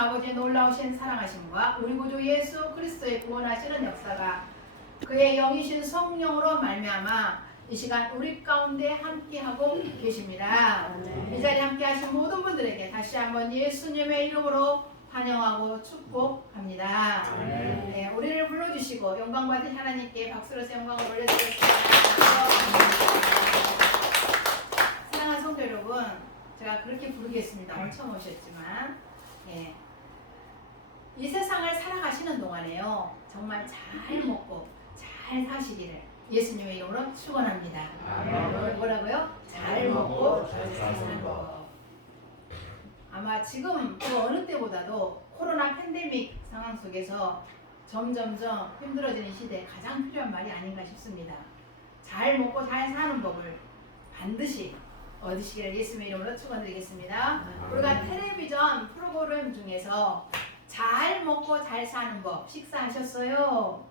아버지의 놀라우신 사랑하심과 우리 구주 예수 그리스도의 구원하시는 역사가 그의 영이신 성령으로 말미암아 이 시간 우리 가운데 함께하고 계십니다. 이 자리에 함께하신 모든 분들에게 다시 한번 예수님의 이름으로 환영하고 축복합니다. 네, 우리를 불러주시고 영광받으신 하나님께 박수로서 영광을 올려드리겠습니다. 사랑하는 성도 여러분, 제가 그렇게 부르겠습니다. 오늘 처음 오셨지만 예, 이 세상을 살아가시는 동안에요 정말 잘 먹고 잘 사시기를 예수님의 이름으로 축원합니다. 뭐라고요? 잘 먹고 잘 사는 거. 아마 지금 그 어느 때보다도 코로나 팬데믹 상황 속에서 점점점 힘들어지는 시대에 가장 필요한 말이 아닌가 싶습니다. 잘 먹고 잘 사는 법을 반드시 얻으시기를 예수님의 이름으로 축원드리겠습니다. 우리가 텔레비전 프로그램 중에서 잘 먹고 잘 사는 법 식사하셨어요?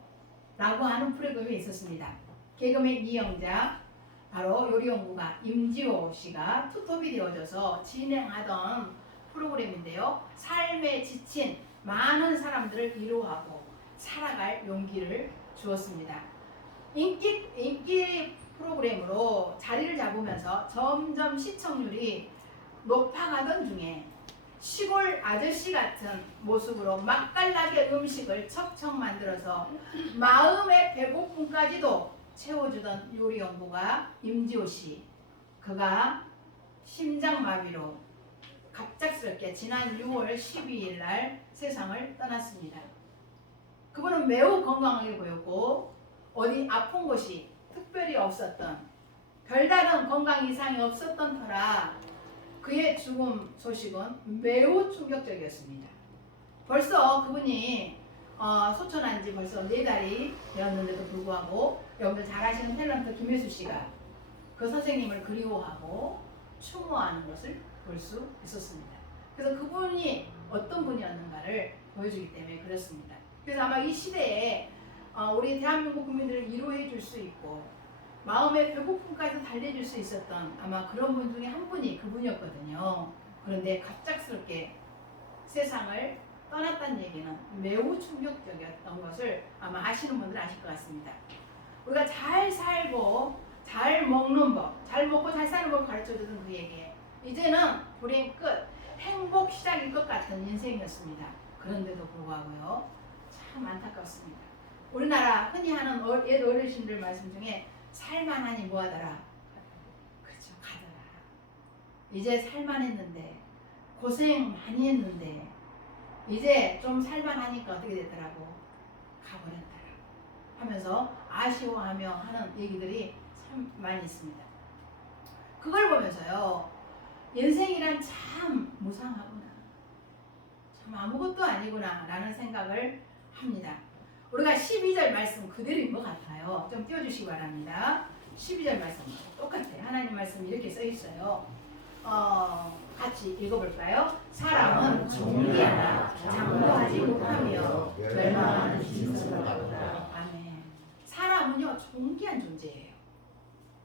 라고 하는 프로그램이 있었습니다. 개그맨 이영자, 바로 요리연구가 임지호 씨가 투톱이 되어져서 진행하던 프로그램인데요. 삶에 지친 많은 사람들을 위로하고 살아갈 용기를 주었습니다. 인기 프로그램으로 자리를 잡으면서 점점 시청률이 높아가던 중에 시골 아저씨 같은 모습으로 맛깔나게 음식을 척척 만들어서 마음의 배고픔까지도 채워주던 요리연구가 임지호 씨, 그가 심장마비로 갑작스럽게 지난 6월 12일 날 세상을 떠났습니다. 그분은 매우 건강하게 보였고 어디 아픈 곳이 특별히 없었던, 별다른 건강 이상이 없었던 터라 그의 죽음 소식은 매우 충격적이었습니다. 벌써 그분이 소천한 지 벌써 4달이 되었는데도 불구하고 여러분들 잘 아시는 탤런트 김혜수 씨가 그 선생님을 그리워하고 추모하는 것을 볼 수 있었습니다. 그래서 그분이 어떤 분이었는가를 보여주기 때문에 그렇습니다. 그래서 아마 이 시대에 우리 대한민국 국민들을 위로해 줄 수 있고 마음의 배고픔까지 달래줄 수 있었던 아마 그런 분 중에 한 분이 그분이었거든요. 그런데 갑작스럽게 세상을 떠났다는 얘기는 매우 충격적이었던 것을 아마 아시는 분들 아실 것 같습니다. 우리가 잘 살고 잘 먹는 법, 잘 먹고 잘 사는 법을 가르쳐주던 그에게 이제는 불행 끝, 행복 시작일 것 같은 인생이었습니다. 그런데도 불구하고요, 참 안타깝습니다. 우리나라 흔히 하는 옛 어르신들 말씀 중에 살만하니 뭐하더라? 그렇죠, 가더라. 이제 살만했는데 고생 많이 했는데 이제 좀 살만하니까 어떻게 됐더라고? 가버렸더라 하면서 아쉬워하며 하는 얘기들이 참 많이 있습니다. 그걸 보면서요, 인생이란 참 무상하구나, 참 아무것도 아니구나 라는 생각을 합니다. 우리가 12절 말씀 그대로인 것 같아요. 좀 띄워주시기 바랍니다. 12절 말씀 똑같아요. 하나님 말씀 이렇게 써 있어요. 같이 읽어볼까요? 사람은 존귀하나 장구하지 못하며 멸망하는 짐승을 같다. 아멘. 사람은요 존귀한 존재예요.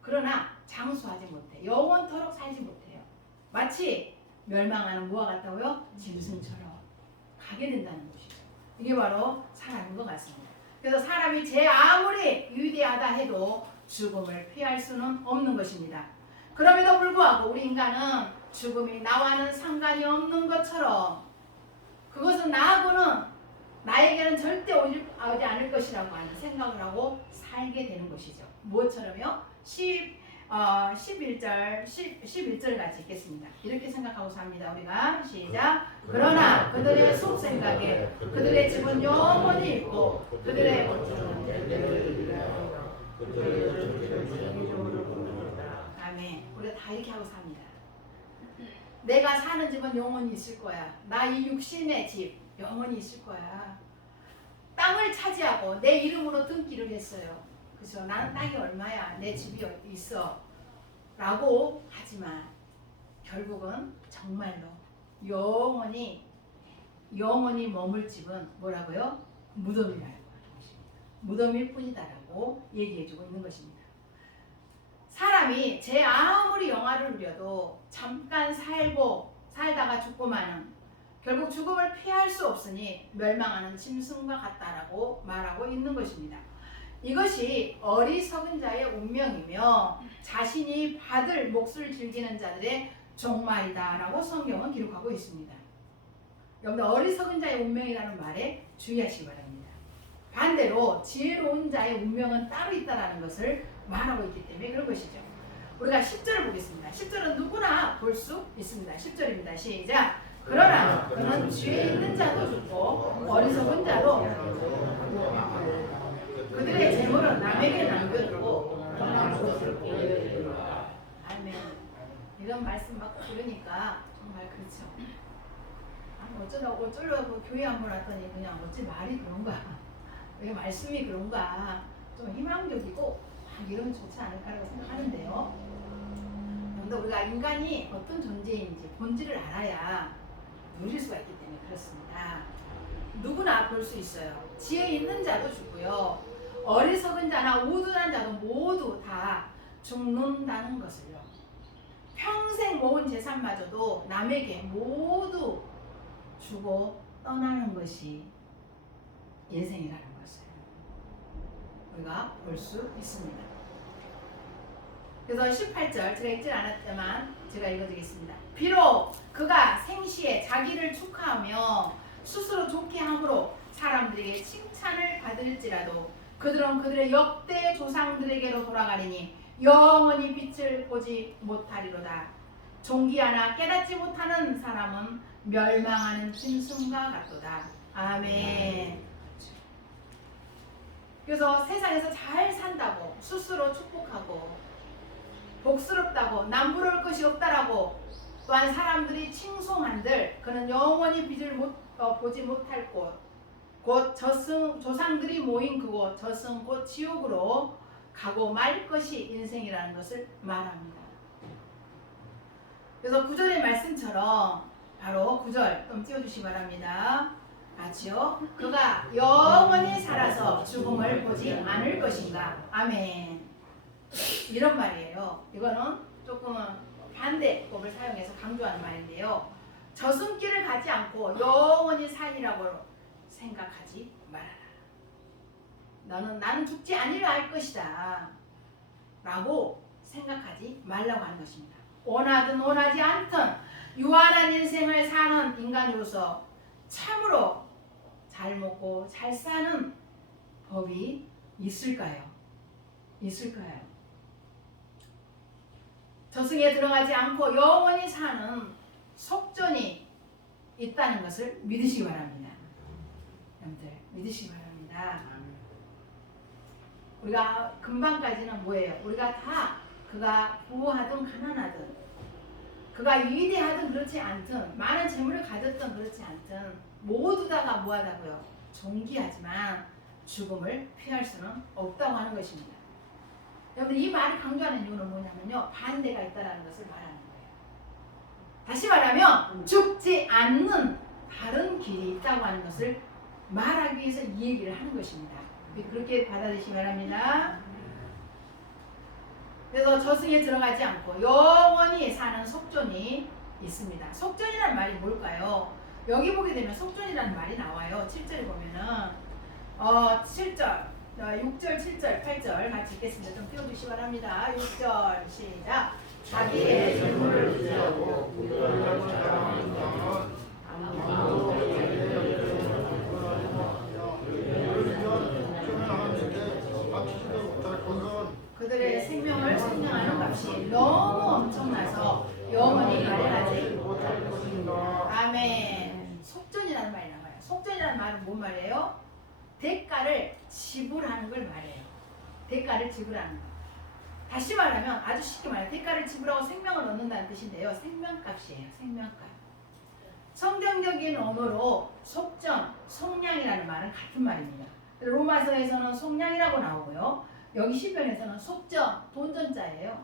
그러나 장수하지 못해, 영원토록 살지 못해요. 마치 멸망하는 무와 같다고요? 짐승처럼 가게 된다는 것이죠. 이게 바로 사람인 것 같습니다. 그래서 사람이 제 아무리 위대하다 해도 죽음을 피할 수는 없는 것입니다. 그럼에도 불구하고 우리 인간은 죽음이 나와는 상관이 없는 것처럼, 그것은 나에게는 절대 오지 않을 것이라고 하는 생각을 하고 살게 되는 것이죠. 무엇처럼요? 11절 같이 읽겠습니다. 이렇게 생각하고 삽니다. 우리가 시작. 그러나 그들의 속생각에 그들의 집은 영원히 있고 그들의 아멘. 우리가 다 이렇게 하고 삽니다. 내가 사는 집은 영원히 있을 거야. 나 이 육신의 집 영원히 있을 거야. 땅을 차지하고 내 이름으로 등기를 했어요. 그래서 나는 땅이 얼마야, 내 집이 있어 라고 하지만 결국은 정말로 영원히 머물 집은 뭐라고요? 무덤이라고 하는 것입니다. 무덤일 뿐이다라고 얘기해주고 있는 것입니다. 사람이 아무리 영화를 누려도 잠깐 살다가 죽고 마는, 결국 죽음을 피할 수 없으니 멸망하는 짐승과 같다라고 말하고 있는 것입니다. 이것이 어리석은 자의 운명이며 자신이 받을 몫을 즐기는 자들의 종말이다라고 성경은 기록하고 있습니다. 여러분들 어리석은 자의 운명이라는 말에 주의하시기 바랍니다. 반대로 지혜로운 자의 운명은 따로 있다는 것을 말하고 있기 때문에 그런 것이죠. 우리가 10절을 보겠습니다. 10절은 누구나 볼 수 있습니다. 10절입니다. 시작. 그러나 그는 죄 있는 자도 죽고 어리석은 자도 그들의 재물은 남에게 남겨두고 아멘. 이런 말씀 막 들으니까 정말 그렇죠. 어쩌려고 교회 한 번 왔더니 그냥 어찌 말이 그런가, 왜 말씀이 그런가, 좀 희망적이고 막 이러면 좋지 않을까라고 생각하는데요. 그런데 우리가 인간이 어떤 존재인지 본질을 알아야 누릴 수가 있기 때문에 그렇습니다. 누구나 볼 수 있어요. 지혜 있는 자도 죽고요, 어리석은 자나 우둔한 자도 모두 다 죽는다는 것을요. 평생 모은 재산마저도 남에게 모두 주고 떠나는 것이 인생이라는 것을 우리가 볼 수 있습니다. 그래서 18절 제가 읽지 않았지만 제가 읽어드리겠습니다. 비록 그가 생시에 자기를 축하하며 스스로 좋게 함으로 사람들에게 칭찬을 받을지라도 그들은 그들의 역대 조상들에게로 돌아가리니 영원히 빛을 보지 못하리로다. 존귀하나 깨닫지 못하는 사람은 멸망하는 짐승과 같도다. 아멘. 그래서 세상에서 잘 산다고 스스로 축복하고 복스럽다고 남부러울 것이 없다라고 또한 사람들이 칭송한들 그는 영원히 빛을 보지 못할 곳, 곧 조상들이 모인 그곳 저승 곧 지옥으로 가고 말 것이 인생이라는 것을 말합니다. 그래서 9절의 말씀처럼 바로 9절 좀 띄워주시기 바랍니다. 같이요. 그가 영원히 살아서 죽음을 보지 않을 것인가. 아멘. 이런 말이에요. 이거는 조금 반대법을 사용해서 강조하는 말인데요. 저승길을 가지 않고 영원히 살리라고 생각하지 말아라. 나는 죽지 아니라 할 것이다 라고 생각하지 말라고 하는 것입니다. 원하든 원하지 않든 유한한 인생을 사는 인간으로서 참으로 잘 먹고 잘 사는 법이 있을까요? 있을까요? 저승에 들어가지 않고 영원히 사는 속전이 있다는 것을 믿으시기 바랍니다. 여러분들 믿으시기 바랍니다. 우리가 금방까지는 뭐예요? 우리가 다 그가 부유하든 가난하든 그가 위대하든 그렇지 않든 많은 재물을 가졌든 그렇지 않든 모두 다가 뭐하다고요? 존귀하지만 죽음을 피할 수는 없다고 하는 것입니다. 여러분 이 말을 강조하는 이유는 뭐냐면요, 반대가 있다는 것을 말하는 거예요. 다시 말하면 죽지 않는 다른 길이 있다고 하는 것을 말하기 위해서 이 얘기를 하는 것입니다. 그렇게 받아들이시기 바랍니다. 그래서 저승에 들어가지 않고 영원히 사는 속전이 있습니다. 속전이라는 말이 뭘까요? 여기 보게 되면 속전이라는 말이 나와요. 7절에 보면은 7절, 6절, 7절, 8절 같이 읽겠습니다. 좀 띄워주시기 바랍니다. 6절 시작. 자기의 재물을 의지하고 부귀를 자랑하는 자는 그들의 생명을 생명하는 값이 너무 엄청나서 영원히 마련하지 못할 것인가. 아멘. 속전이라는 말이 나와요. 속전이라는 말은 뭔 말이에요? 대가를 지불하는 걸 말해요. 대가를 지불하는 거. 다시 말하면 아주 쉽게 말해요. 대가를 지불하고 생명을 얻는다는 뜻인데요. 생명값이에요. 생명값. 성경적인 언어로 속전, 속량이라는 말은 같은 말입니다. 로마서에서는 속량이라고 나오고요. 여기 시편에서는 속전, 돈전자예요.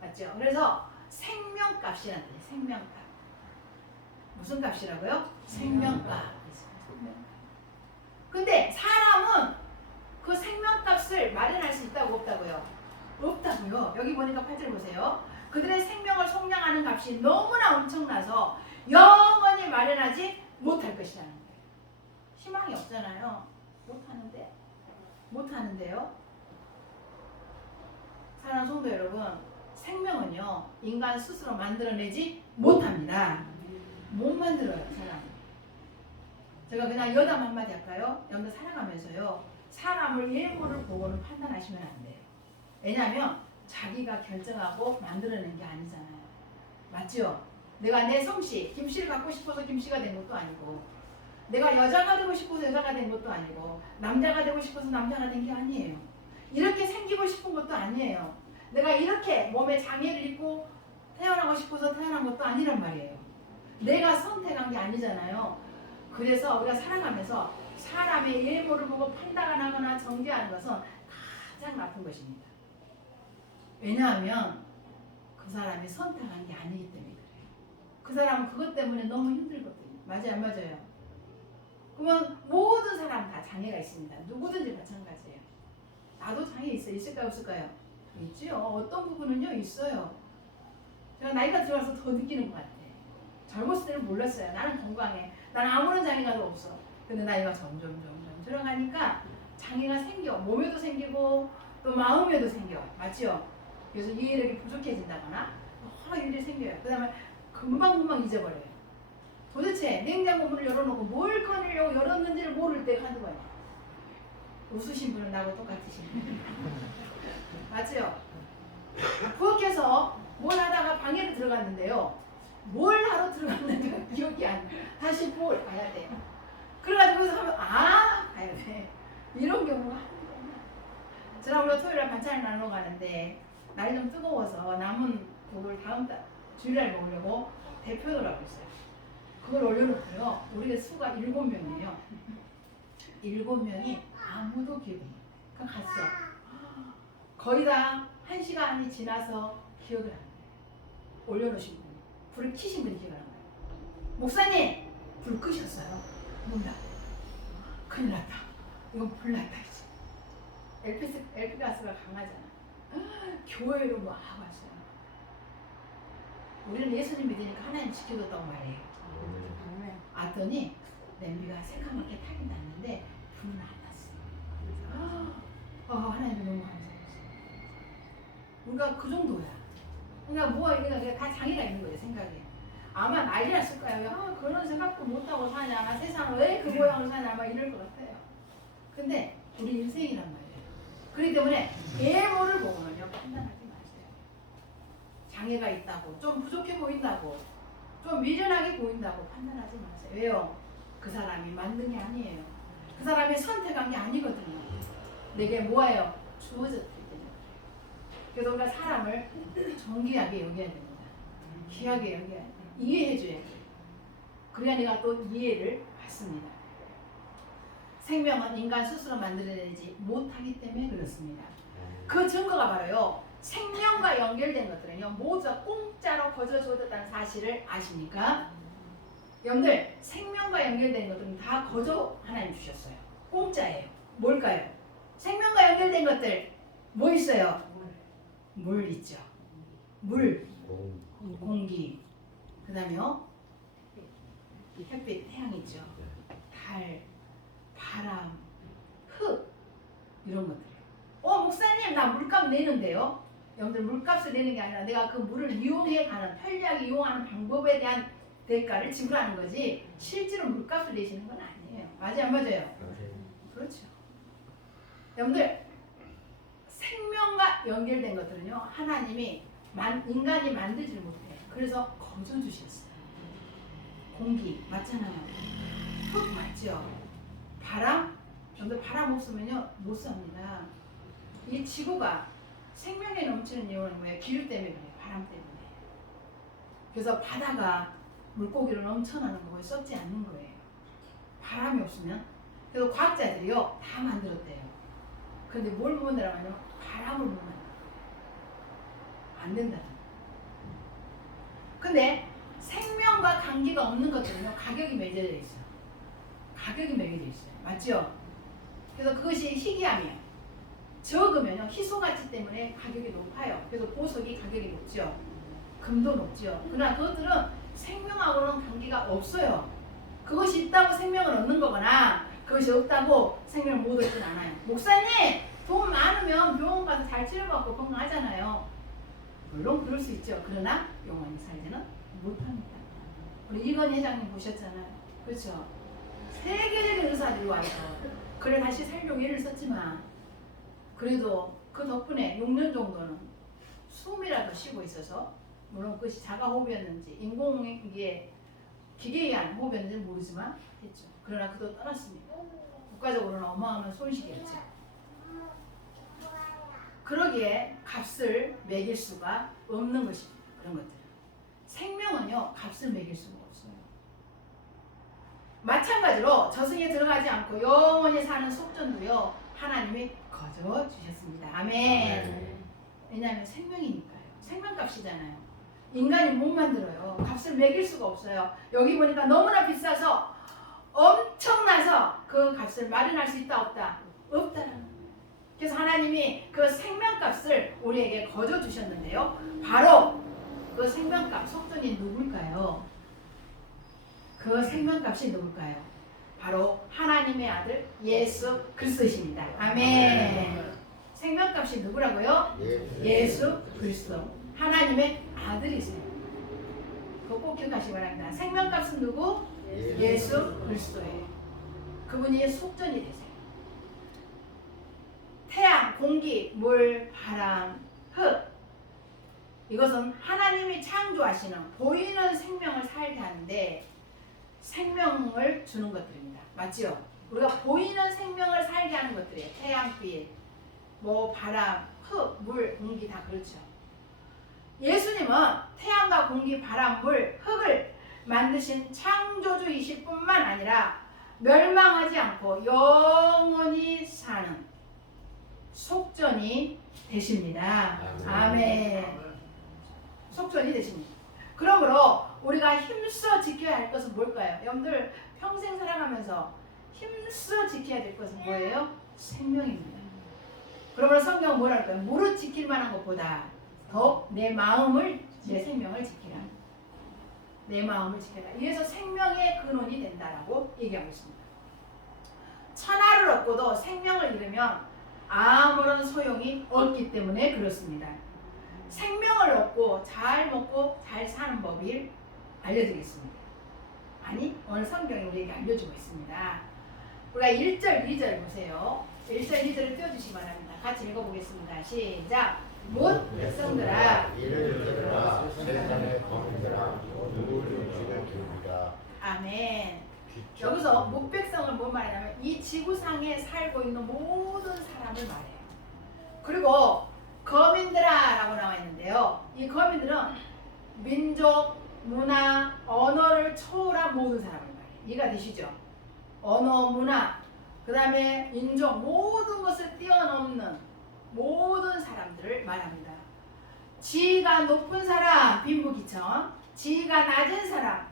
맞죠? 그래서 생명값이라는 뜻이에요. 생명값. 무슨 값이라고요? 생명값. 근데 사람은 그 생명값을 마련할 수 있다고 없다고요? 없다고요. 여기 보니까 8절 보세요. 그들의 생명을 속량하는 값이 너무나 엄청나서 영원히 마련하지 못할 것이라는 거예요. 희망이 없잖아요. 못하는데요. 사랑하는 성도 여러분, 생명은요 인간 스스로 만들어내지 못합니다. 못 만들어요. 사람. 제가 그냥 여담 한마디 할까요? 여러분들 살아가면서요 사람을 예물을 보고는 판단하시면 안 돼요. 왜냐하면 자기가 결정하고 만들어낸 게 아니잖아요. 맞죠? 내가 내 성씨 김씨를 갖고 싶어서 김씨가 된 것도 아니고, 내가 여자가 되고 싶어서 여자가 된 것도 아니고, 남자가 되고 싶어서 남자가 된 게 아니에요. 이렇게 생기고 싶은 것도 아니에요. 내가 이렇게 몸에 장애를 입고 태어나고 싶어서 태어난 것도 아니란 말이에요. 내가 선택한 게 아니잖아요. 그래서 우리가 살아가면서 사람의 예물을 보고 판단하거나 정죄하는 것은 가장 나쁜 것입니다. 왜냐하면 그 사람이 선택한 게 아니기 때문에 그래요. 그 사람은 그것 때문에 너무 힘들거든요. 맞아요, 안 맞아요? 그러면 모든 사람 다 장애가 있습니다. 누구든지 마찬가지예요. 나도 장애 있을까요, 없을까요? 있지요. 어떤 부분은요 있어요. 제가 나이가 들어서 더 느끼는 것 같아요. 젊었을 때는 몰랐어요. 나는 건강해. 나는 아무런 장애가 없어. 근데 나이가 점점 들어가니까 장애가 생겨. 몸에도 생기고 또 마음에도 생겨. 맞죠? 그래서 이해력이 부족해진다거나 여러 일이 생겨요. 그 다음에 금방 잊어버려요. 도대체 냉장고 문을 열어놓고 뭘 꺼내려고 열었는지를 모를 때가 한두 번이에요. 웃으신 분은 나하고 똑같으신 분. 맞죠? 부엌에서 뭘 하다가 방에를 들어갔는데요. 뭘 하러 들어갔는지가 기억이 안 나. 다시 뭘 가야 돼요. 그래가지고 하면 가야 돼. 이런 경우가 한두 번이야. 지난번에 토요일에 반찬을 나누러 가는데 날이 좀 뜨거워서 남은 국을 다음 달 주일날 먹으려고 대표를 하고 있어요. 그걸 올려놓고요. 우리가 수가 7명이에요. 7명이 아무도 기억이 안 나. 그냥 갔어. 거의 다 1시간이 지나서 기억을 안 나요. 올려놓으신 분, 불을 켜신 분이 기억을 안 나요. 목사님, 불 끄셨어요? 뭔가 큰일 났다. 이건 불 났다. LP가스가 강하잖아. 교회로 막 왔어요. 우리는 예수님 믿으니까 하나님 지켜줬다고 말해요. 왔더니 냄비가 새까맣게 타긴 났는데 불은 안 났어요. 하나님 너무 감사했어요. 우리가 그 정도야. 그러니까 다 장애가 있는 거예요. 생각에. 아마 난리 났을 거예요. 그런 생각도 못하고 사냐, 세상을 왜 그 모양으로 사냐, 막 이럴 것 같아요. 근데 우리 인생이란 말이에요. 그렇기 때문에 예물을 보고는요 판단하지 마세요. 장애가 있다고, 좀 부족해 보인다고, 좀 미련하게 보인다고 판단하지 마세요. 왜요? 그 사람이 만든 게 아니에요. 그 사람이 선택한 게 아니거든요. 내게 뭐예요? 주어졌기 때문에. 그래서 우리가 사람을 존귀하게 여겨야 됩니다. 귀하게 여겨야 돼요. 이해해줘야 돼요. 그래야 내가 또 이해를 받습니다. 생명은 인간 스스로 만들어내지 못하기 때문에 그렇습니다. 그 증거가 바로요. 생명과 연결된 것들은요. 모두 공짜로 거저주어졌다는 사실을 아십니까? 여러분들 생명과 연결된 것들은 다 거저 하나님 주셨어요. 공짜예요. 뭘까요? 생명과 연결된 것들 뭐 있어요? 물 있죠. 물, 공기, 그 다음에요 햇빛, 태양 있죠. 달, 바람, 흙 이런 것들. 목사님 나 물값 내는데요. 여러분들 물값을 내는 게 아니라 내가 그 물을 이용해가는 편리하게 이용하는 방법에 대한 대가를 지불하는 거지 실제로 물값을 내시는 건 아니에요. 맞아요, 안 맞아요? 그렇죠. 여러분들 생명과 연결된 것들은요 하나님이 인간이 만들지 못해요. 그래서 거저 주셨어요. 공기 맞잖아요. 흙 맞죠? 바람? 여러분들 바람 없으면요 못 삽니다. 이 지구가 생명에 넘치는 이유는 뭐예요? 기후 때문에 그래요. 바람 때문에. 그래서 바다가 물고기를 넘쳐나는 거예요. 썩지 않는 거예요. 바람이 없으면. 그래서 과학자들이요 다 만들었대요. 그런데 뭘 못 만들어가냐면 바람을 못 만들어요. 안 된다는 거예요. 근데 생명과 관계가 없는 것들은요 가격이 매겨져 있어요. 가격이 매겨져 있어요. 맞죠? 그래서 그것이 희귀하면 적으면요 희소가치 때문에 가격이 높아요. 그래서 보석이 가격이 높죠. 금도 높죠. 그러나 그것들은 생명하고는 관계가 없어요. 그것이 있다고 생명을 얻는 거거나 그것이 없다고 생명을 못 얻진 않아요. 목사님, 돈 많으면 병원 가서 잘 치료받고 건강하잖아요. 물론 그럴 수 있죠. 그러나 영원히 살지는 못합니다. 우리 이건 회장님 보셨잖아요. 그렇죠? 세계적인 의사들이 와서 그래 다시 살려고 애를 썼지만 그래도 그 덕분에 6년 정도는 숨이라도 쉬고 있어서 물론 그것이 자가호흡이었는지 인공기에 기계에 의한 호흡이었는지 모르지만 했죠. 그러나 그도 떠났습니다. 국가적으로는 어마어마한 손실이었죠. 그러기에 값을 매길 수가 없는 것입니다. 그런 것들은. 생명은요, 값을 매길 수가 없어요. 마찬가지로 저승에 들어가지 않고 영원히 사는 속전도요, 하나님이 거저 주셨습니다. 아멘. 왜냐하면 생명이니까요. 생명값이잖아요. 인간이 못 만들어요. 값을 매길 수가 없어요. 여기 보니까 너무나 비싸서 엄청나서 그 값을 마련할 수 있다 없다? 없다라는 거예요. 그래서 하나님이 그 생명값을 우리에게 거저 주셨는데요. 바로 그 생명값 속전이 누굴까요? 그 생명값이 누굴까요? 바로 하나님의 아들 예수 그리스도이십니다. 아멘. 생명값이 누구라고요? 예수 그리스도. 하나님의 아들이세요. 그거 꼭 기억하시기 바랍니다. 생명값은 누구? 예수 그리스도예요. 그분이 속전이 되세요. 태양, 공기, 물, 바람, 흙, 이것은 하나님이 창조하시는 보이는 생명을 살게 하는데 생명을 주는 것들입니다. 맞죠? 우리가 보이는 생명을 살게 하는 것들이에요. 태양빛, 뭐 바람, 흙, 물, 공기 다 그렇죠. 예수님은 태양과 공기, 바람, 물, 흙을 만드신 창조주이실 뿐만 아니라 멸망하지 않고 영원히 사는 속전이 되십니다. 아멘. 속전이 되십니다. 그러므로 우리가 힘써 지켜야 할 것은 뭘까요? 여러분들 평생 살아가면서 힘써 지켜야 될 것은 뭐예요? 생명입니다. 그러므로 성경은 뭐라 할까요? 무릇 지킬 만한 것보다 더욱 내 마음을, 내 생명을 지키라. 내 마음을 지켜라. 이래서 생명의 근원이 된다라고 얘기하고 있습니다. 천하를 얻고도 생명을 잃으면 아무런 소용이 없기 때문에 그렇습니다. 생명을 얻고 잘 먹고 잘 사는 법을 알려드리겠습니다. 아니, 오늘 성경이 우리에게 알려주고 있습니다. 우리가 1절, 2절 보세요. 1절, 2절을 띄워주시기 바랍니다. 같이 읽어보겠습니다. 시작. 못 백성들아 이를 들으라 세상의 거민들아 누구를 육신을 기울이라. 아멘. 여기서 묵백성을 뭘 말하냐면 이 지구상에 살고 있는 모든 사람을 말해요. 그리고 거민들아라고 나와 있는데요. 이 거민들은 민족, 문화, 언어를 초월한 모든 사람을 말해요. 이해가 되시죠? 언어, 문화, 그 다음에 인종, 모든 것을 뛰어넘는 모든 사람들을 말합니다. 지위가 높은 사람, 빈부귀천, 지위가 낮은 사람,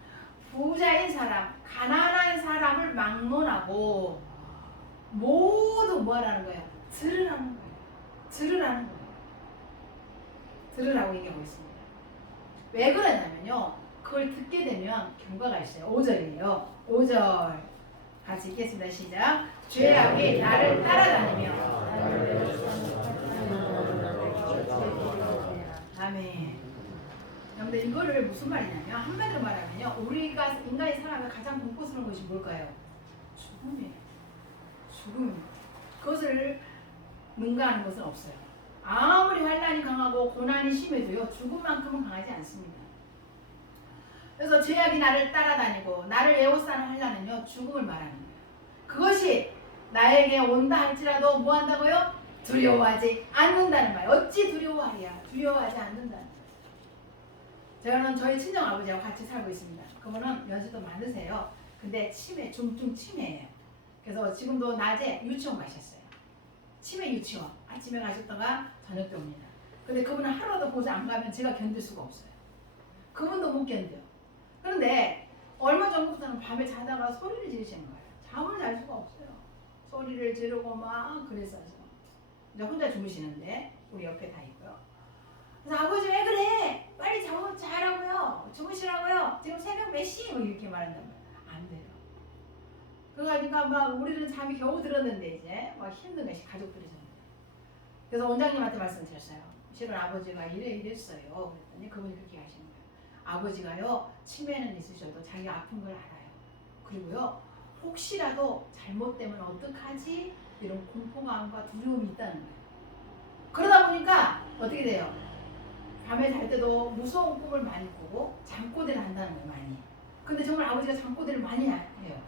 부자인 사람, 가난한 사람을 막론하고 모두 뭐라는 거예요? 들으라는 거예요. 들으라는 거예요. 들으라고 얘기하고 있습니다. 왜 그러냐면요. 그걸 듣게 되면 결과가 있어요. 5절이에요. 5절 같이 읽겠습니다. 시작. 죄악이 나를 따라다니며 아멘. 여러분들 이거를 무슨 말이냐면 한마디로 말하면요. 우리가 인간이 살아가면 가장 공포스러운 것이 뭘까요? 죽음이에요. 죽음입니다. 그것을 능가하는 것은 없어요. 아무리 환난이 강하고 고난이 심해도요. 죽음만큼은 강하지 않습니다. 그래서 죄악이 나를 따라다니고 나를 에워싸는 환난은요. 죽음을 말하는 거예요. 그것이 나에게 온다 할지라도 뭐 한다고요? 두려워하지 않는다는 거예요. 어찌 두려워하랴? 두려워하지 않는다는 거예요. 저는 저희 친정아버지하고 같이 살고 있습니다. 그분은 연세도 많으세요. 근데 치매, 중증 치매예요. 그래서 지금도 낮에 유치원 가셨어요. 치매 유치원. 아침에 가셨다가 저녁 때 옵니다. 근데 그분은 하루라도 곳에 안 가면 제가 견딜 수가 없어요. 그분도 못 견뎌요. 그런데 얼마 전부터는 밤에 자다가 소리를 지르시는 거예요. 잠을 잘 수가 없어요. 소리를 지르고 막 그랬어요. 이제 혼자 주무시는데 우리 옆에 다 있고요. 그래서 아버지 왜 그래? 빨리 자라고요. 주무시라고요. 지금 새벽 몇 시? 뭐 이렇게 말한단 말이야. 안 돼요. 그러니까 막 우리는 잠이 겨우 들었는데 이제 막 힘든 것이 가족들이 좀. 그래서 원장님한테 말씀드렸어요. 실은 아버지가 이랬어요. 그랬더니 그분이 그렇게 하시는 거예요. 아버지가요 치매는 있으셔도 자기 아픈 걸 알아요. 그리고요 혹시라도 잘못되면 어떡하지? 이런 공포감과 두려움이 있다는 거예요. 그러다 보니까 어떻게 돼요? 밤에 잘 때도 무서운 꿈을 많이 꾸고 잠꼬대를 한다는 거예요. 많이. 근데 정말 아버지가 잠꼬대를 많이 해요.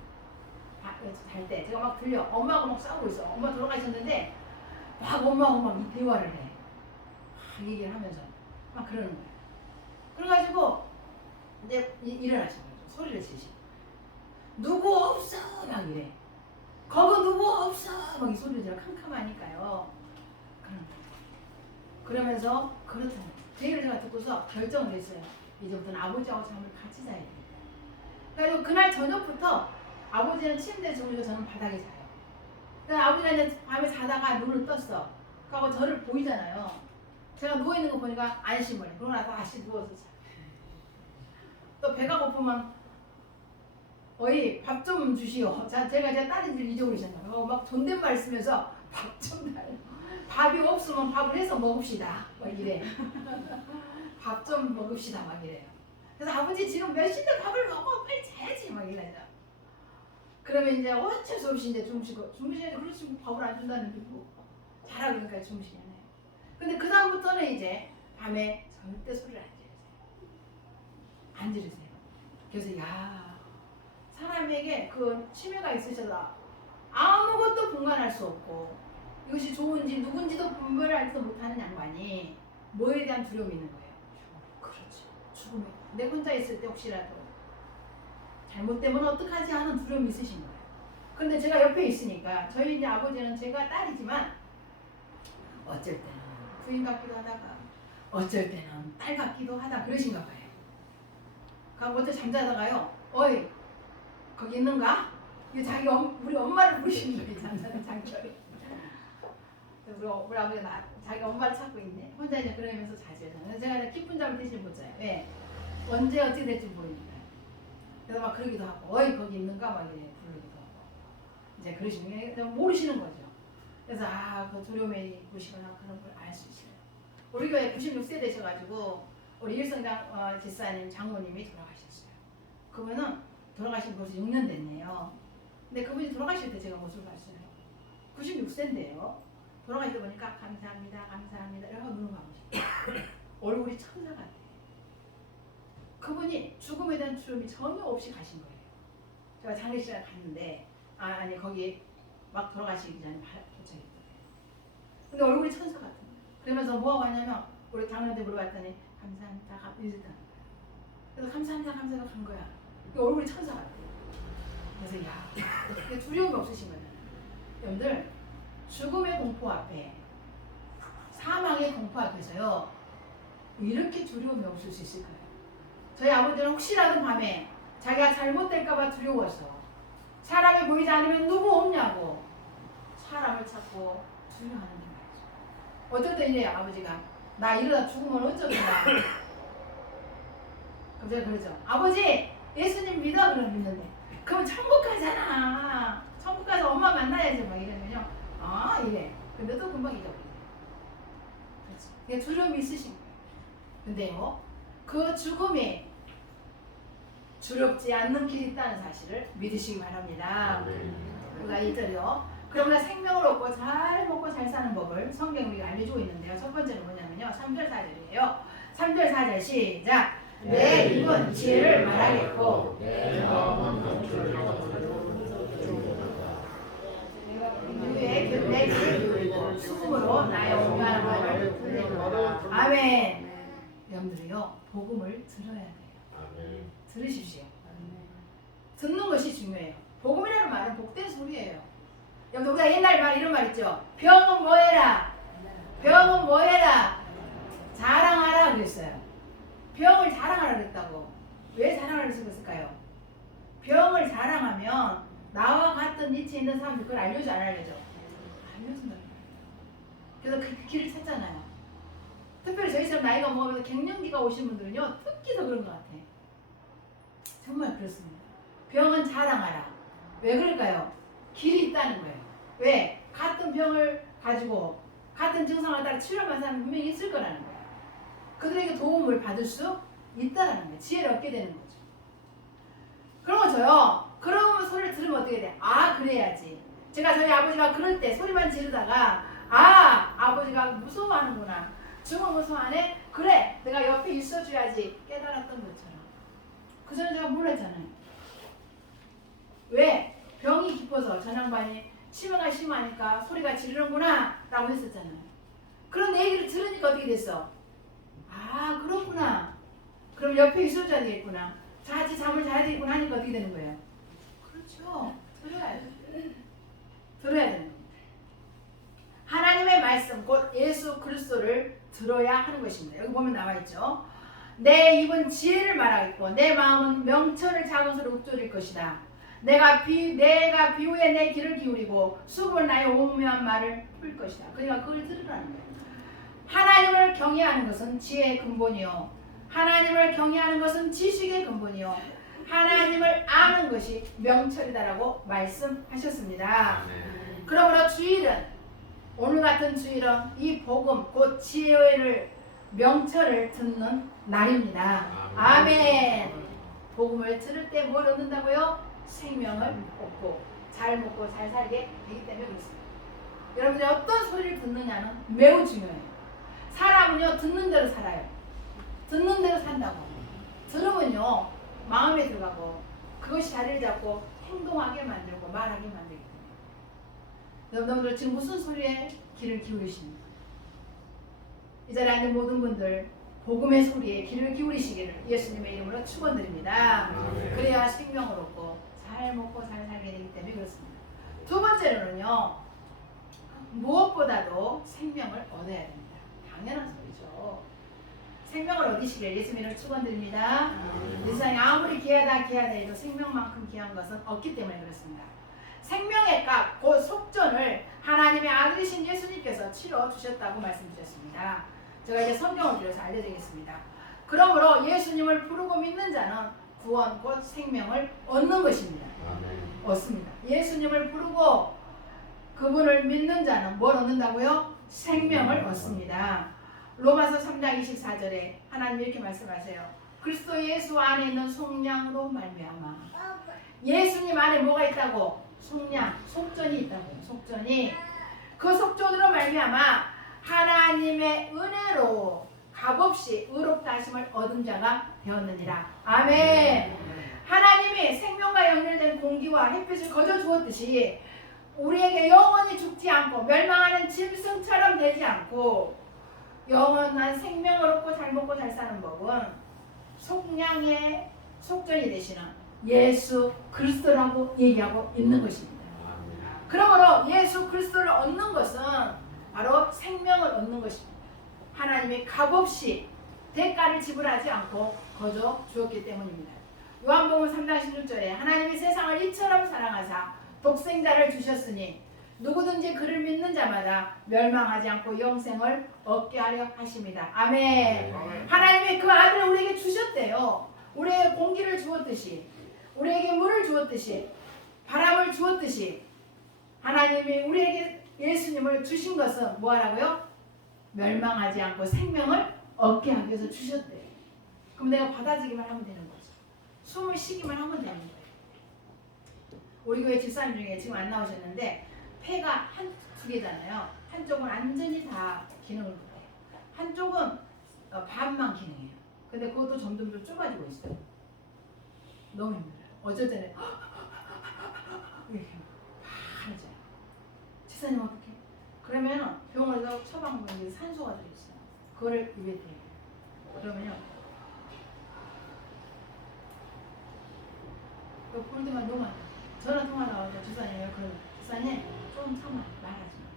잘 때 제가 막 들려. 엄마하고 막 싸우고 있어. 엄마 돌아가셨는데 막 엄마하고 막 대화를 해. 막 얘기를 하면서 막 그러는 거예요. 그래가지고 이제 일어나신 거죠. 소리를 지르시고 누구 없어 막 이래. 거기 누구 없어 막 이 소리를 제가 캄캄하니까요. 그러면서 그렇다는 제 얘기를 제가 듣고서 결정을 했어요. 이제부터는 아버지하고 잠을 같이 자야 되겠다. 그래서 그날 저녁부터 아버지는 침대에 주무시고 저는 바닥에 자요. 그래서 아버지가 이제 밤에 자다가 눈을 떴어. 그하고 저를 보이잖아요. 제가 누워있는 거 보니까 안심을 해. 그러고 나서 다시 누워서 자. 또 배가 고프면 어이 밥 좀 주시오. 제가 제 딸인지를 잊어버리셨나. 막 존댓말 쓰면서 밥 좀 달라. 밥이 없으면 밥을 해서 먹읍시다. 막 이래. 밥 좀 먹읍시다. 막 이래요. 그래서 아버지 지금 몇 시인데 밥을 먹어. 빨리 자야지. 막 이래요. 그러면 이제 어쩔 수 없이 이제 주무시는데 그렇지 밥을 안 준다는 게 뭐. 자라 그러니까 주무시잖아요. 근데 그 다음부터는 이제 밤에 절대 소리를 안 지르세요. 안 지르세요. 그래서 야 사람에게 그 치매가 있으셔도 아무것도 분간할 수 없고 이것이 좋은지 누군지도 분별하지도 못하는 양반이 뭐에 대한 두려움이 있는 거예요? 그렇죠. 죽음에. 내 혼자 있을 때 혹시라도 잘못되면 어떡하지 하는 두려움이 있으신 거예요. 근데 제가 옆에 있으니까 저희 이제 아버지는 제가 딸이지만 어쩔 때는 부인 같기도 하다가 어쩔 때는 딸 같기도 하다 그러신가 봐요. 그럼 어째 잠자다가요. 어이 거기 있는가? 이거 자기 우리 엄마를 부르시는 거예요. 잠자는 장결이. 우리 아버지가 자기 엄마를 찾고 있네. 혼자 이제 그러면서 자죠. 제가 깊은 잠을 대신 못 자요. 왜? 언제 어떻게 될지 모르니까. 그래서 막 그러기도 하고, 어이 거기 있는가 막 이래 부르기도 하고. 이제 그러시는 게 모르시는 거죠. 그래서 그 두려움에 있으시거나 그런 걸 알 수 있어요. 우리 교회 96세 되셔가지고 우리 일성장 집사님 장모님이 돌아가셨어요. 그분은 돌아가신 지 벌써 6년 됐네요. 근데 그분이 돌아가실 때 제가 모습을 봤어요. 96세인데요. 돌아가실 때 보니까 감사합니다, 감사합니다 이러고 눈을 감으셨어요. 얼굴이 천사 같아요. 그분이 죽음에 대한 두려움이 전혀 없이 가신 거예요. 제가 장례식장에 갔는데 아니 거기 막 돌아가시기 전에 도착했거든요. 근데 얼굴이 천사 같은 거예요. 그러면서 뭐하고 하냐면 우리 장로한테 물어봤더니 감사합니다 이랬다는 거예요. 그래서 감사합니다 감사합니다 간 거야. 얼굴이 천사 같아요. 그래서 야 두려움이 없으신 거예요. 여러분들 죽음의 공포 앞에 사망의 공포 앞에서요 이렇게 두려움이 없을 수 있을까요? 저희 아버지는 혹시라도 밤에 자기가 잘못될까봐 두려워서 사람이 보이지 않으면 누구 없냐고 사람을 찾고 두려워하는 게 말이죠. 어쩔 때 이제 아버지가 나 이러다 죽으면 어쩌겠나. 그럼 제가 그러죠. 아버지 예수님 믿어. 그럼 믿는데 그럼 천국 가잖아. 천국 가서 엄마 만나야지 막 이러면요. 이래. 근데 또 금방 잊어버려요. 그렇죠. 그게 두려움이 있으신 거예요. 근데요 그 죽음이 두렵지 않는 길이 있다는 사실을 믿으시기 바랍니다. 우리가 1절이요. 그러나 생명을 얻고 잘 먹고 잘 사는 법을 성경이 우리가 알려주고 있는데요. 첫 번째는 뭐냐면요. 3절 4절이에요. 3절 4절 시작. 내 입은 지혜를 말하겠고 내 귀를 누리고 수금으로 나의 온유한 말을 들리노라. 아멘. 여러분들이요 복음을 들어야 돼요. 들으십시오. 듣는 것이 중요해요. 복음이라는 말은 복된 소리예요. 여러분 우리가 옛날 말 이런 말 있죠. 병은 뭐해라. 병은 뭐해라. 자랑하라 그랬어요. 병을 자랑하라 그랬다고. 왜 자랑하라 그랬을까요? 병을 자랑하면 나와 같은 위치에 있는 사람들 그걸 알려줘 안 알려줘? 알려준다는 거예요. 그래서 그 길을 찾잖아요. 특별히 저희처럼 나이가 먹으면서 갱년기가 오신 분들은요 특히 더 그런 것 같아. 정말 그렇습니다. 병은 자랑하라. 왜 그럴까요? 길이 있다는 거예요. 왜? 같은 병을 가지고 같은 증상을 따라 치료받는 사람이 분명히 있을 거라는 거예요. 그들에게 도움을 받을 수 있다라는 거예요. 지혜를 얻게 되는 거죠. 그러면 저요. 그런 소리를 들으면 어떻게 돼? 아 그래야지. 제가 저희 아버지가 그럴 때 소리만 지르다가 아 아버지가 무서워하는구나. 죽어 무서워하네? 그래 내가 옆에 있어줘야지 깨달았던 것처럼. 그 전에 제가 몰랐잖아요. 왜? 병이 깊어서 전양반이 치매가 심하니까 소리가 지르는구나 라고 했었잖아요. 그런 얘기를 들으니까 어떻게 됐어? 아 그렇구나. 그럼 옆에 있어줘야 되겠구나. 자지 잠을 자야 되겠구나 하니까 어떻게 되는 거예요? 그렇죠. 들어야 돼. 들어야 되는 겁니다. 하나님의 말씀 곧 예수 그리스도를 들어야 하는 것입니다. 여기 보면 나와 있죠. 내 입은 지혜를 말하겠고 내 마음은 명철을 작은소로 읊조릴 것이다. 내가 비후에 내 귀를 기울이고 수분 나의 오묘한 말을 풀 것이다. 그러니까 그걸 들으라는 거예요. 하나님을 경외하는 것은 지혜의 근본이요. 하나님을 경외하는 것은 지식의 근본이요. 하나님을 아는 것이 명철이다라고 말씀하셨습니다. 그러므로 주일은 오늘 같은 주일은 이 복음 곧 지혜를 명철을 듣는 날입니다. 아멘. 복음을 들을 때 뭘 얻는다고요? 생명을 얻고 잘 먹고 잘 살게 되기 때문에 그렇습니다. 여러분들이 어떤 소리를 듣느냐는 매우 중요해요. 사람은요 듣는 대로 살아요. 듣는 대로 산다고. 들으면요 마음에 들어가고 그것이 자리를 잡고 행동하게 만들고 말하게 만들기 때문에. 여러분들 지금 무슨 소리에 귀를 기울이십니까? 이 자리에 앉은 모든 분들 복음의 소리에 귀를 기울이시기를 예수님의 이름으로 축원드립니다. 그래야 생명을 얻고 잘 먹고 잘 살게 되기 때문에 그렇습니다. 두 번째로는요 무엇보다도 생명을 얻어야 됩니다. 당연한 소리죠. 생명을 얻으시길 예수님을 축원드립니다. 이 세상에 아무리 귀하다 해도 생명만큼 귀한 것은 없기 때문에 그렇습니다. 생명의 값, 곧 속전을 하나님의 아들이신 예수님께서 치러 주셨다고 말씀 주셨습니다. 제가 이제 성경을 빌어서 알려드리겠습니다. 그러므로 예수님을 부르고 믿는 자는 구원 곧 생명을 얻는 것입니다. 얻습니다. 예수님을 부르고 그분을 믿는 자는 뭘 얻는다고요? 생명을 얻습니다. 로마서 3장 24절에 하나님 이렇게 말씀하세요. 그리스도 예수 안에 있는 속량으로 말미암아. 예수님 안에 뭐가 있다고? 속량, 속전이 있다고요. 속전이. 그 속전으로 말미암아 하나님의 은혜로 값없이 의롭다 하심을 얻은 자가 되었느니라. 아멘. 하나님이 생명과 연결된 공기와 햇빛을 거저 주었듯이 우리에게 영원히 죽지 않고 멸망하는 짐승처럼 되지 않고 영원한 생명을 얻고 잘 먹고 잘 사는 법은 속량의 속전이 되시는 예수 그리스도라고 얘기하고 있는 것입니다. 그러므로 예수 그리스도를 얻는 것은 바로 생명을 얻는 것입니다. 하나님이 값없이 대가를 지불하지 않고 거저 주었기 때문입니다. 요한복음 3장 16절에 하나님이 세상을 이처럼 사랑하사 독생자를 주셨으니 누구든지 그를 믿는 자마다 멸망하지 않고 영생을 얻게 하려 하십니다. 아멘. 하나님이 그 아들을 우리에게 주셨대요. 우리에게 공기를 주었듯이 우리에게 물을 주었듯이 바람을 주었듯이 하나님이 우리에게 예수님을 주신 것은 뭐하라고요? 멸망하지 않고 생명을 얻게 하기 위해서 주셨대요. 그럼 내가 받아들이기만 하면 되는 거죠. 숨을 쉬기만 하면 되는 거예요. 우리 교회 집사님 중에 지금 안 나오셨는데 폐가 두 개잖아요. 한쪽은 완전히 다 기능을 못해요. 한쪽은 반만 기능해요. 근데 그것도 점점 좀 좁아지고 있어요. 너무 힘들어요. 어쩔 때는 이렇게 파래져요. 집사님 어떡해? 그러면 병원에서 처방받는 산소가 들어있어요. 그거를 입에 대요. 그러면요. 볼때만 너무 안 돼. 전화 통화 나와서 집사님이 그러면 집사님 좀 참아 말하지 마.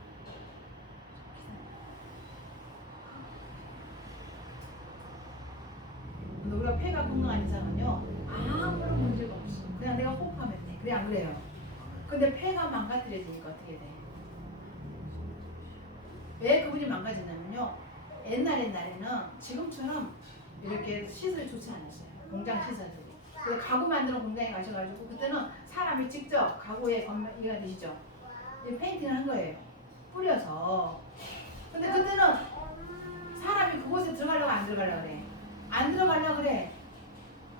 근데 우리가 폐가 건강한 이상은요 아무런 문제가 없어. 그냥 내가 호흡하면 돼. 그래 안 그래요? 근데 폐가 망가뜨려지니까 어떻게 돼? 왜 그분이 망가지냐면요 옛날에는 지금처럼 이렇게 시설이 좋지 않았어요. 공장 시설들이. 그래서 가구 만드는 공장에 가셔가지고 그때는 사람이 직접 가구에 이해가 되시죠? 이 페인팅을 한 거예요. 뿌려서. 근데 그때는 사람이 그곳에 들어가려고 안 들어가려고 그래. 안 들어가려고 그래.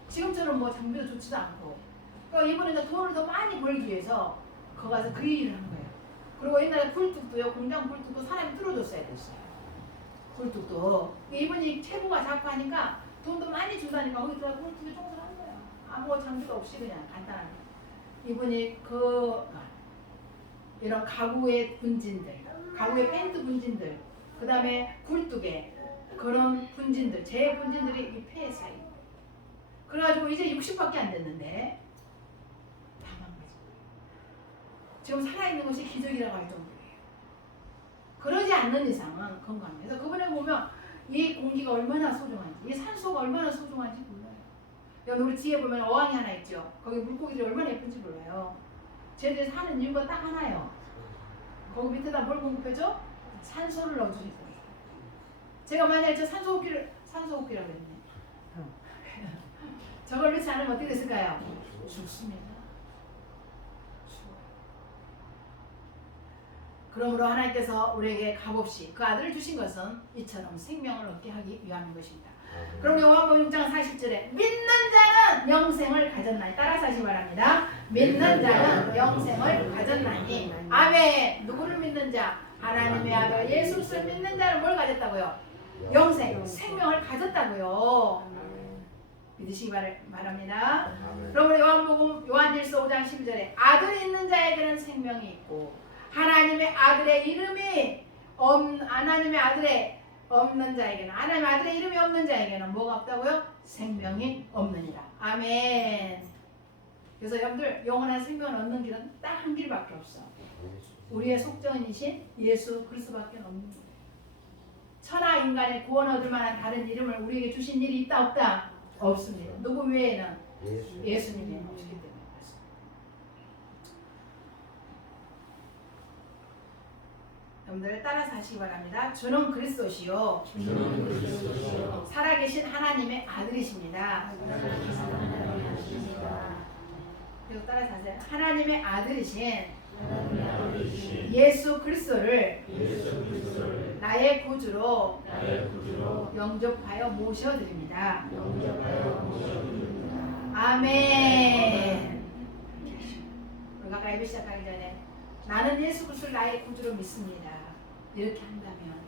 지금처럼 뭐 장비도 좋지도 않고. 그러니까 이번에 이제 돈을 더 많이 벌기 위해서 거기 가서 그 일을 한 거예요. 그리고 옛날에 굴뚝도요, 공장 굴뚝도 사람이 뚫어줬어야 됐어요. 굴뚝도. 이분이 체구가 작고 하니까 돈도 많이 주다니까 거기 들어가 굴뚝에 청소를 한 거예요. 아무 장비도 없이 그냥 간단하게. 이분이 이런 가구의 분진들, 가구의 페인트 분진들, 그 다음에 굴뚝에 그런 분진들, 제 분진들이 이 폐에 쌓이고. 그래가지고 이제 60밖에 안 됐는데 다 망가진 거예요. 지금 살아있는 것이 기적이라고 할 정도예요. 그러지 않는 이상은 건강해요. 그래서 그분에 보면 이 공기가 얼마나 소중한지, 이 산소가 얼마나 소중한지 몰라요. 여기 우리 뒤에 보면 어항이 하나 있죠. 거기 물고기들이 얼마나 예쁜지 몰라요. 쟤들이 사는 이유가 딱 하나예요. 거기 밑에다 뭘 공급해줘? 산소를 넣어주니까. 제가 만약에 저 산소호흡기라고 했네. 저걸 넣지 않으면 어떻게 됐을까요? 죽습니다. 죽어요. 그러므로 하나님께서 우리에게 값없이 그 아들을 주신 것은 이처럼 생명을 얻게 하기 위함인 것입니다. 그럼 요한복음 6장 40절에 믿는 자는 영생을 가졌나니, 따라서 하시기 바랍니다. 믿는 자는 영생을 가졌나니. 아멘. 누구를 믿는 자? 하나님의 아들 예수 그리스도를 믿는 자는 뭘 가졌다고요? 영생, 생명을 가졌다고요. 믿으시기 바랍니다. 그러므로 요한일서 5장 12절에 아들이 있는 자에게는 생명이 있고 하나님의 아들의 이름이 하나님의 아들의 없는 자에게는, 하나님의 아들의 이름이 없는 자에게는 뭐가 없다고요? 생명이 없느니라. 아멘. 그래서 여러분들 영원한 생명을 얻는 길은 딱 한 길밖에 없어. 우리의 속전이신 예수 그리스도밖에 없는 거예요. 천하 인간의 구원 얻을 만한 다른 이름을 우리에게 주신 일이 있다 없다? 없습니다. 누구 외에는? 예수님이 없기 때문에 그렇습니다. 여러분들 따라서 하시기 바랍니다. 주는 그리스도시요 살아계신 하나님의 아들이십니다. 그리고 따라서 하세요. 하나님의 아들이신 예수 그리스도를 나의 구주로 영접하여 모셔드립니다. 아멘. 우리가 아까 예배 시작하기 전에 나는 예수 그리스도를 나의 구주로 믿습니다. 이렇게 한다면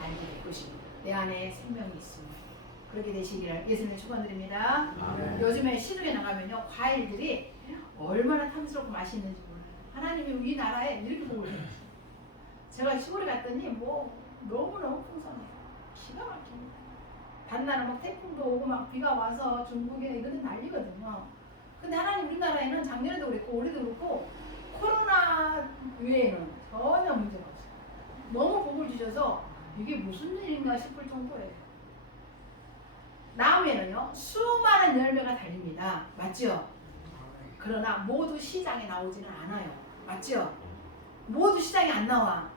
알게 될 것입니다. 내 안에 생명이 있습니다. 그렇게 되시기를 예수님 축원드립니다. 요즘에 시중에 나가면요 과일들이 얼마나 탐스럽고 맛있는지 몰라요. 하나님이 우리나라에 이렇게 복을 주셨어요. 제가 시골에 갔더니 뭐 너무너무 풍성해요. 기가 막힙니다. 단나라 막 태풍도 오고 막 비가 와서 중국에 이런 데 난리거든요. 근데 하나님 우리나라에는 작년에도 그랬고 올해도 그렇고 코로나 외에는 전혀 문제가 없어요. 너무 복을 주셔서 이게 무슨 일인가 싶을 정도예요. 나무에는요 수많은 열매가 달립니다. 맞죠? 그러나 모두 시장에 나오지는 않아요. 맞죠? 모두 시장에 안 나와.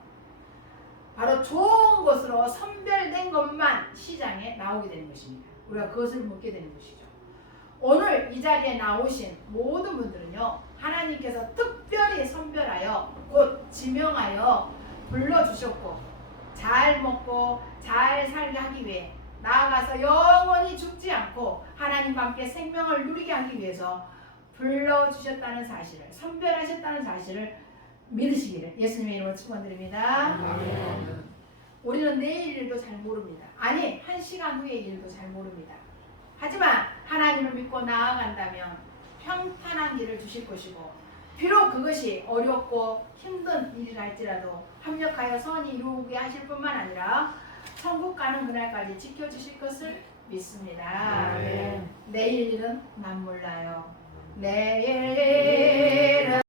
바로 좋은 것으로 선별된 것만 시장에 나오게 되는 것입니다. 우리가 그것을 먹게 되는 것이죠. 오늘 이 자리에 나오신 모든 분들은요 하나님께서 특별히 선별하여 곧 지명하여 불러주셨고 잘 먹고 잘 살게 하기 위해 나아가서 영원히 죽지 않고 하나님과 함께 생명을 누리게 하기 위해서 불러주셨다는 사실을, 선별하셨다는 사실을 믿으시기를 예수님의 이름으로 축원드립니다. 우리는 내일 일도 잘 모릅니다. 아니 1시간 후의 일도 잘 모릅니다. 하지만 하나님을 믿고 나아간다면 평탄한 길을 주실 것이고 비록 그것이 어렵고 힘든 일이라 할지라도 합력하여 선이 이루게 하실 뿐만 아니라 천국 가는 그날까지 지켜주실 것을 믿습니다. 내일 일은 난 몰라요. 내일